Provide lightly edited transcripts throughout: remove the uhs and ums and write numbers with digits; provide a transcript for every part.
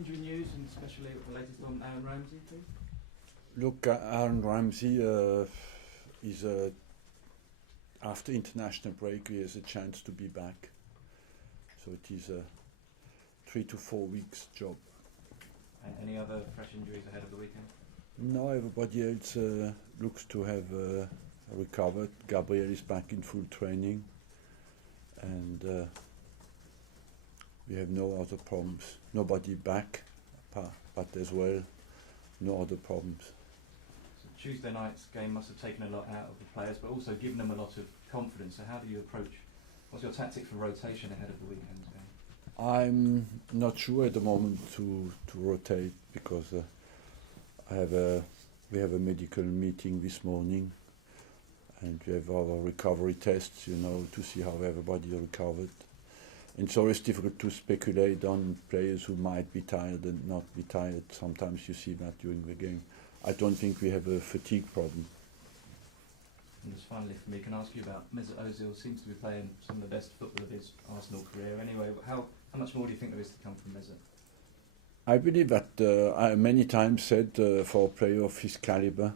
injury news, and especially the latest on Aaron Ramsey, please? Look, Aaron Ramsey is after international break, he has a chance to be back. So it is a 3 to 4 weeks job. And any other fresh injuries ahead of the weekend? No, everybody else looks to have recovered. Gabriel is back in full training, and we have no other problems. Nobody back, but as well, no other problems. So Tuesday night's game must have taken a lot out of the players, but also given them a lot of confidence. So how do you approach, what's your tactic for rotation ahead of the weekend's game? I'm not sure at the moment to rotate, because we have a medical meeting this morning, and we have our recovery tests, to see how everybody recovered. And so it's difficult to speculate on players who might be tired and not be tired. Sometimes you see that during the game. I don't think we have a fatigue problem. And just finally for me, can I ask you about Mesut Ozil? Seems to be playing some of the best football of his Arsenal career anyway. How much more do you think there is to come from Mesut? I believe that I many times said for a player of his caliber,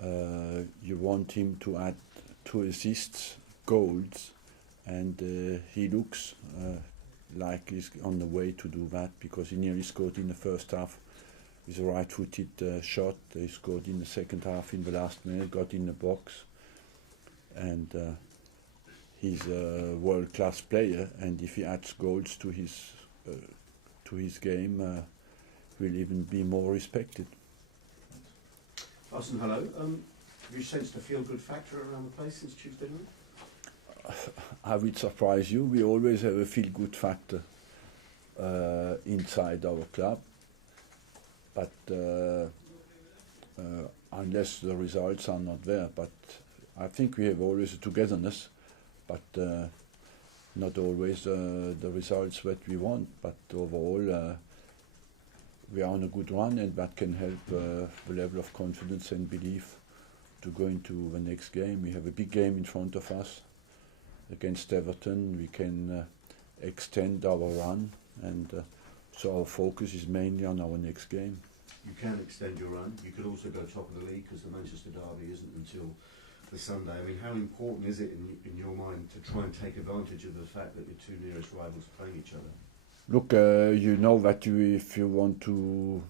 you want him to add 2 assists, goals, and he looks like he's on the way to do that, because he nearly scored in the first half with a right-footed shot. He scored in the second half in the last minute, got in the box, and he's a world-class player, and if he adds goals to his game, will even be more respected. Arsene, hello. Have you sensed a feel-good factor around the place since Tuesday night? I would surprise you. We always have a feel-good factor inside our club, but unless the results are not there. But I think we have always a togetherness, but not always the results that we want. But overall, we are on a good run, and that can help the level of confidence and belief to go into the next game. We have a big game in front of us against Everton. We can extend our run, and so our focus is mainly on our next game. You can extend your run. You could also go top of the league, because the Manchester derby isn't until the Sunday. I mean, how important is it in your mind to try and take advantage of the fact that your 2 nearest rivals are playing each other? Look, you know that if you want to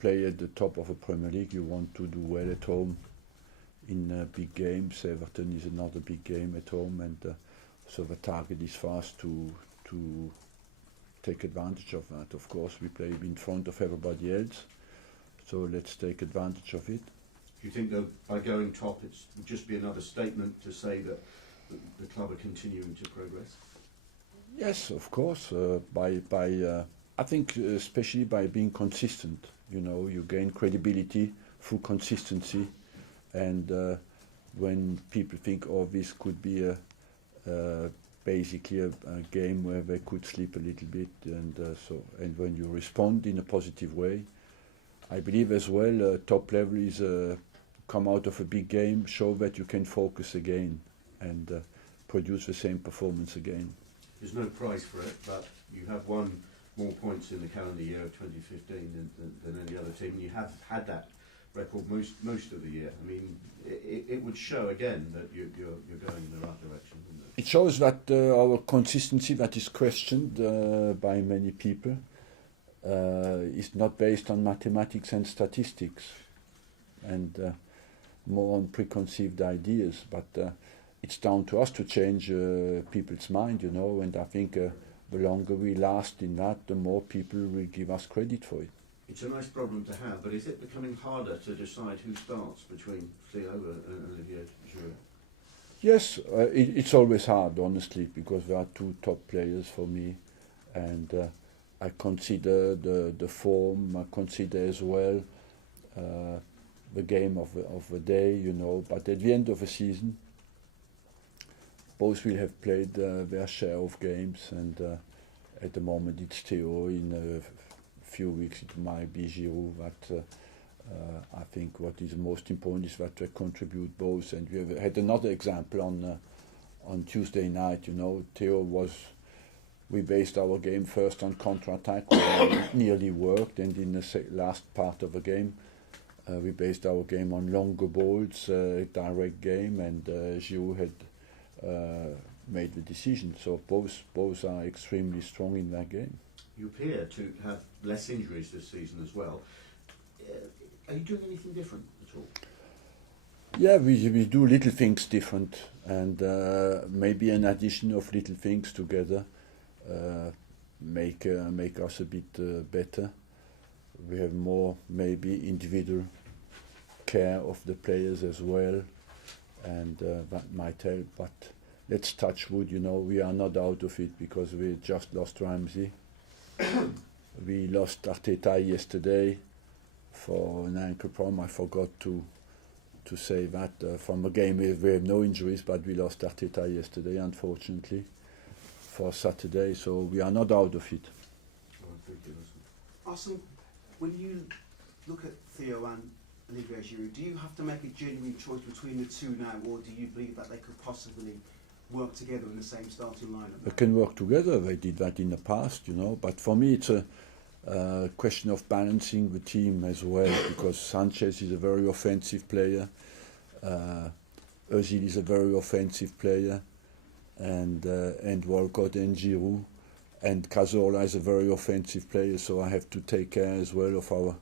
play at the top of a Premier League, you want to do well at home in big games. Everton is another big game at home, and so the target is for us to take advantage of that. Of course, we play in front of everybody else, so let's take advantage of it. Do you think that by going top, it would just be another statement to say that the club are continuing to progress? Yes, of course. I think especially by being consistent. You gain credibility through consistency, and when people think, oh, this could be basically a game where they could sleep a little bit, and when you respond in a positive way, I believe as well, top level is come out of a big game, show that you can focus again, and produce the same performance again. There's no prize for it, but you have won more points in the calendar year of 2015 than any other team. You have had that record most of the year. I mean, it would show again that you're going in the right direction, wouldn't it? It shows that our consistency, that is questioned by many people, is not based on mathematics and statistics, and more on preconceived ideas. But it's down to us to change people's mind, and I think the longer we last in that, the more people will give us credit for it. It's a nice problem to have, but is it becoming harder to decide who starts between Theo and Olivier Giroud? Yes, it's always hard, honestly, because there are 2 top players for me, and I consider the form, I consider as well the game of the day, but at the end of the season, both will have played their share of games, and at the moment it's Theo. In a few weeks it might be Giroud. But I think what is most important is that they contribute both. And we have had another example on Tuesday night. Theo was we based our game first on counter-attack, where it nearly worked, and in the last part of the game, we based our game on longer balls, direct game, and Giroud had made the decision. So both are extremely strong in that game. You appear to have less injuries this season as well. Are you doing anything different at all? Yeah, we do little things different, and maybe an addition of little things together make us a bit better. We have more maybe individual care of the players as well, and that might help. But let's touch wood. We are not out of it because we just lost Ramsey. We lost Arteta yesterday for an ankle problem. I forgot to say that from a game we have no injuries, but we lost Arteta yesterday, unfortunately, for Saturday. So we are not out of it. Arsene, when you look at Theo and Olivier Giroud, do you have to make a genuine choice between the two now, or do you believe that they could possibly work together in the same starting lineup? They can work together. They did that in the past, But for me, it's a question of balancing the team as well, because Sanchez is a very offensive player, Özil is a very offensive player, and Walcott and Giroud, and Cazorla is a very offensive player. So I have to take care as well of our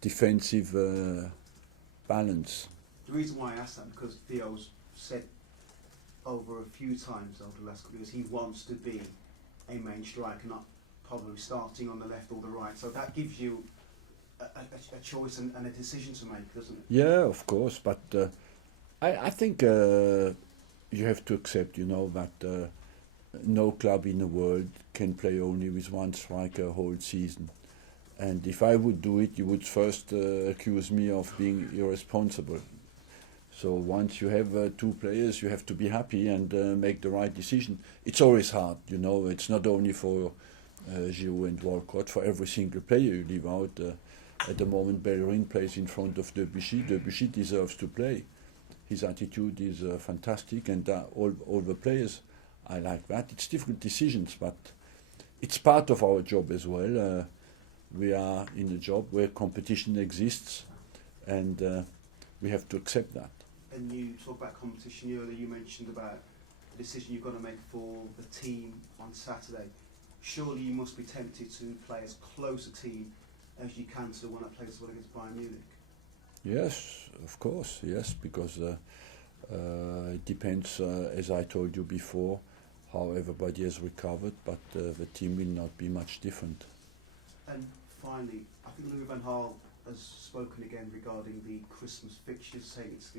defensive balance. The reason why I asked that, because Theo's said over a few times over the last couple of years he wants to be a main striker, not probably starting on the left or the right. So that gives you a choice and a decision to make, doesn't it? Yeah, of course. But I think you have to accept, that no club in the world can play only with one striker a whole season. And if I would do it, you would first accuse me of being irresponsible. So once you have two players, you have to be happy and make the right decision. It's always hard, It's not only for Giroud and Walcott. For every single player you leave out. At the moment, Bellerin plays in front of Debuchy. Debuchy deserves to play. His attitude is fantastic, and all the players, I like that. It's difficult decisions, but it's part of our job as well. We are in a job where competition exists, and we have to accept that. And you talk about competition earlier, you mentioned about the decision you've got to make for the team on Saturday. Surely you must be tempted to play as close a team as you can to the one that plays well against Bayern Munich. Yes, of course, yes, because it depends, as I told you before, how everybody has recovered, but the team will not be much different. And finally, I think Louis van Gaal has spoken again regarding the Christmas fixtures, saying it's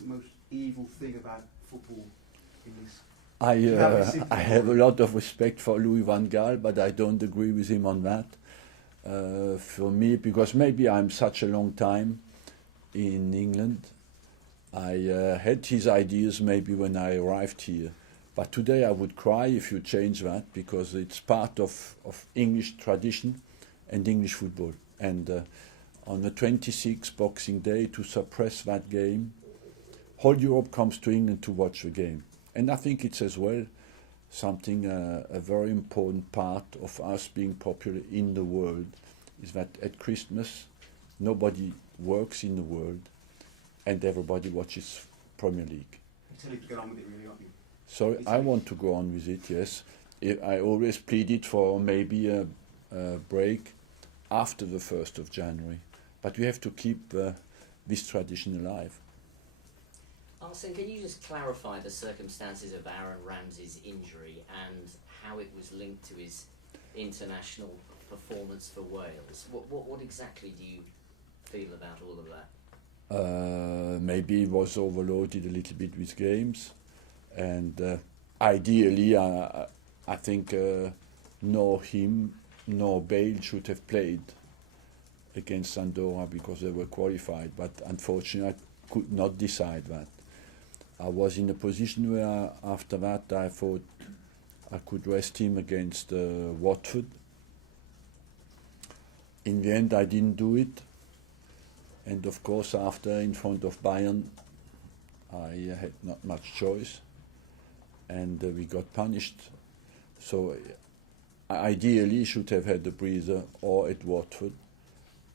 the most evil thing about football in this. I have a lot of respect for Louis van Gaal, but I don't agree with him on that. For me, because maybe I'm such a long time in England, I had his ideas maybe when I arrived here. But today I would cry if you change that, because it's part of English tradition and English football. And on the 26th Boxing Day, to suppress that game, whole Europe comes to England to watch the game. And I think it's as well something, a very important part of us being popular in the world, is that at Christmas nobody works in the world and everybody watches Premier League. You tell you to get on with it, really, aren't you? So I want to go on with it, yes. I always pleaded for maybe a break after the 1st of January, but we have to keep this tradition alive. Arsene, can you just clarify the circumstances of Aaron Ramsey's injury and how it was linked to his international performance for Wales? What exactly do you feel about all of that? Maybe he was overloaded a little bit with games, and ideally I think nor him nor Bale should have played against Andorra because they were qualified, but unfortunately I could not decide that. I was in a position where after that I thought I could rest him against Watford. In the end I didn't do it, and of course after in front of Bayern I had not much choice, and we got punished. So ideally, he should have had the breather or at Watford,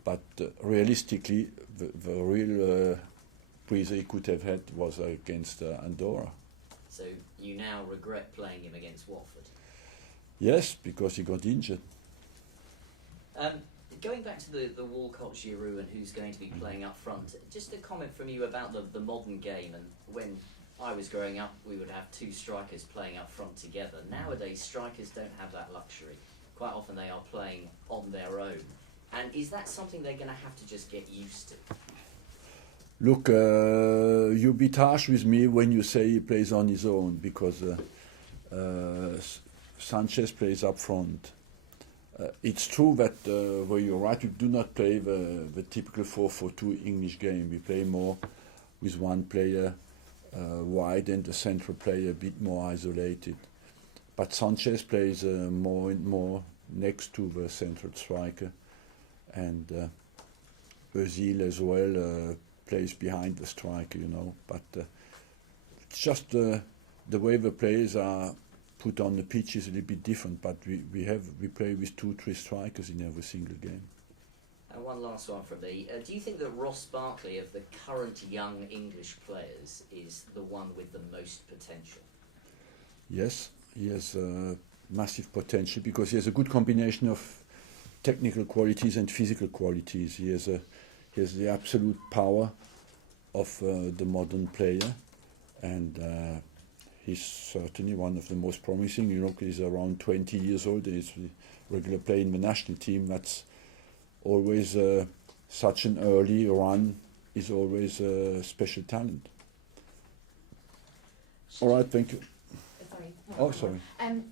but realistically, the real breather he could have had was against Andorra. So you now regret playing him against Watford? Yes, because he got injured. Going back to the Walcott, Giroud and who's going to be playing up front, just a comment from you about the modern game. And when I was growing up, we would have two strikers playing up front together. Nowadays, strikers don't have that luxury. Quite often they are playing on their own. And is that something they're going to have to just get used to? Look, you be harsh with me when you say he plays on his own, because Sanchez plays up front. It's true that where you're right, we do not play the typical 4-4-2 English game. We play more with one player wide and the central player a bit more isolated. But Sanchez plays more and more next to the central striker, and Özil as well plays behind the striker, you know. But it's just the way the players are put on the pitch is a little bit different. But we play with 2-3 strikers in every single game. And one last one from me. Do you think that Ross Barkley, of the current young English players, is the one with the most potential? Yes, he has massive potential because he has a good combination of technical qualities and physical qualities. He has the absolute power of the modern player, and he's certainly one of the most promising. You know, he's around 20 years old. He's a regular player in the national team. That's always such an early run is always a special talent. All right, thank you. Sorry. Oh, sorry.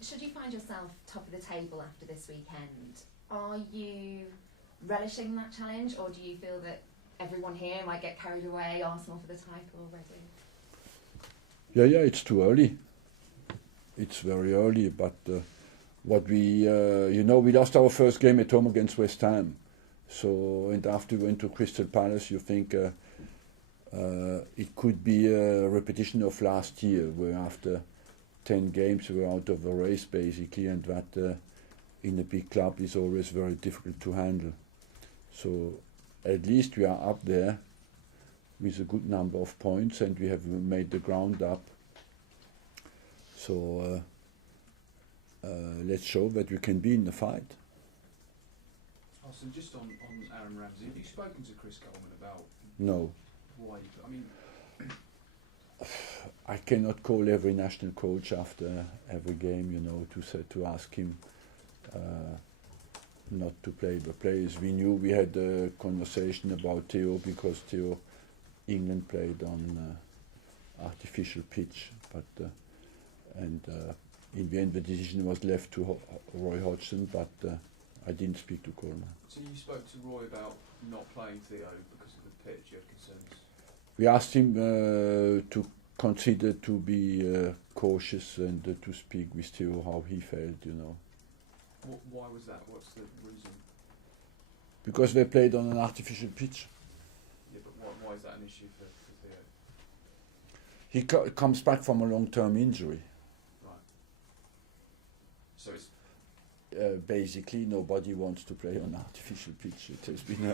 Should you find yourself top of the table after this weekend, are you relishing that challenge, or do you feel that everyone here might get carried away, Arsenal for the title already? Yeah, it's too early. It's very early, but what we lost our first game at home against West Ham. So, and after we went to Crystal Palace, you think it could be a repetition of last year, where after 10 games we were out of the race basically, and that in a big club is always very difficult to handle. So at least we are up there with a good number of points, and we have made the ground up. So let's show that we can be in the fight. Arsene, just on Aaron Ramsey, have you spoken to Chris Coleman about No. why? I mean, I cannot call every national coach after every game, you know, to ask him not to play the players. We knew we had a conversation about Theo, because Theo, England played on artificial pitch, but in the end the decision was left to Roy Hodgson, but I didn't speak to Coleman. so you spoke to Roy about not playing Theo because of the pitch. You had concerns. We asked him to consider to be cautious and to speak with Theo how he felt, you know. Why was that? What's the reason? Because they played on an artificial pitch. Yeah, but why is that an issue for Theo? He comes back from a long-term injury. Right. So it's Basically, nobody wants to play on artificial pitch. It has been you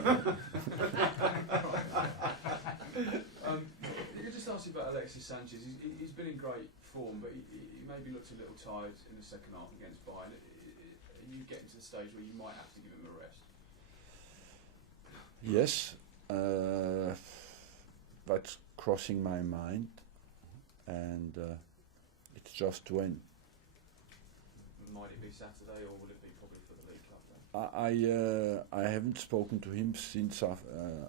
could just ask you about Alexis Sanchez. He's been in great form, but he maybe looked a little tired in the second half against Bayern. Are you getting to the stage where you might have to give him a rest? Yes, that's crossing my mind, and it's just when. Might it be Saturday, or will it be probably for the League Cup then? I haven't spoken to him since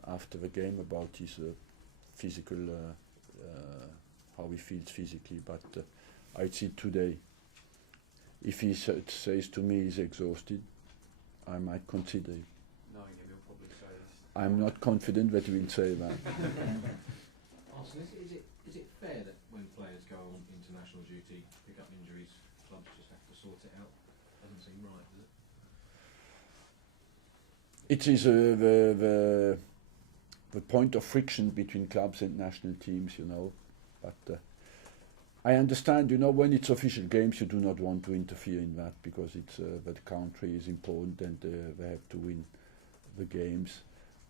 after the game about his physical, how he feels physically, but I'd see today. If he says to me he's exhausted, I might consider it. Knowing him, he'll probably say this. I'm not confident that he will say that. Arsene, is it fair that when players go on international duty, pick up injuries, clubs just have to sort it out? Doesn't seem right, does it? It is the point of friction between clubs and national teams, you know. But I understand, when it's official games, you do not want to interfere in that because it's the country is important and they have to win the games.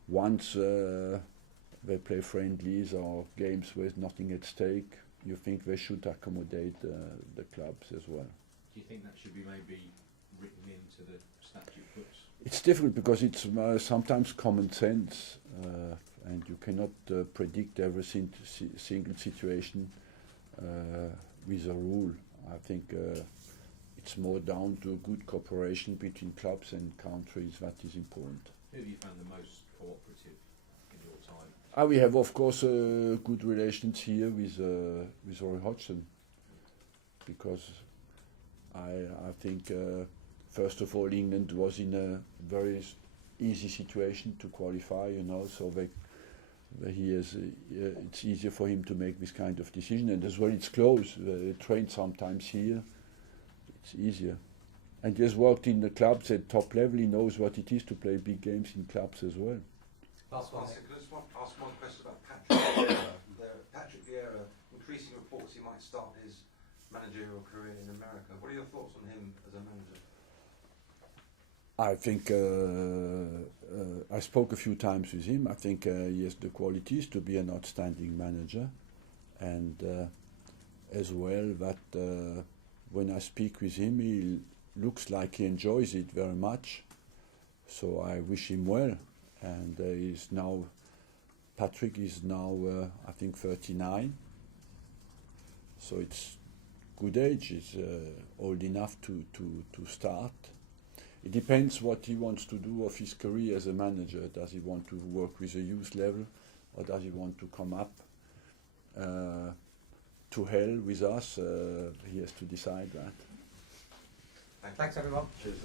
Once they play friendlies or games with nothing at stake, you think they should accommodate the clubs as well. Do you think that should be maybe written into the statute books? It's difficult because it's sometimes common sense and you cannot predict every single situation with a rule. I think it's more down to good cooperation between clubs and countries that is important. Who have you found the most cooperative in your time? We have, of course, good relations here with Roy Hodgson because I think first of all England was in a very easy situation to qualify, so it's easier for him to make this kind of decision, and as well it's close. They train sometimes here. It's easier. And he has worked in the clubs at top level. He knows what it is to play big games in clubs as well. Last one. Can I just ask one question about Patrick Vieira? Patrick Vieira, increasing reports he might start his managerial career in America. What are your thoughts on him as a manager? I think I spoke a few times with him. I think he has the qualities to be an outstanding manager, and as well that when I speak with him, he looks like he enjoys it very much. So I wish him well. And Patrick is now I think 39. So it's good age. He's old enough to start. It depends what he wants to do of his career as a manager. Does he want to work with a youth level, or does he want to come up to hell with us? He has to decide that. Thanks everyone. Cheers.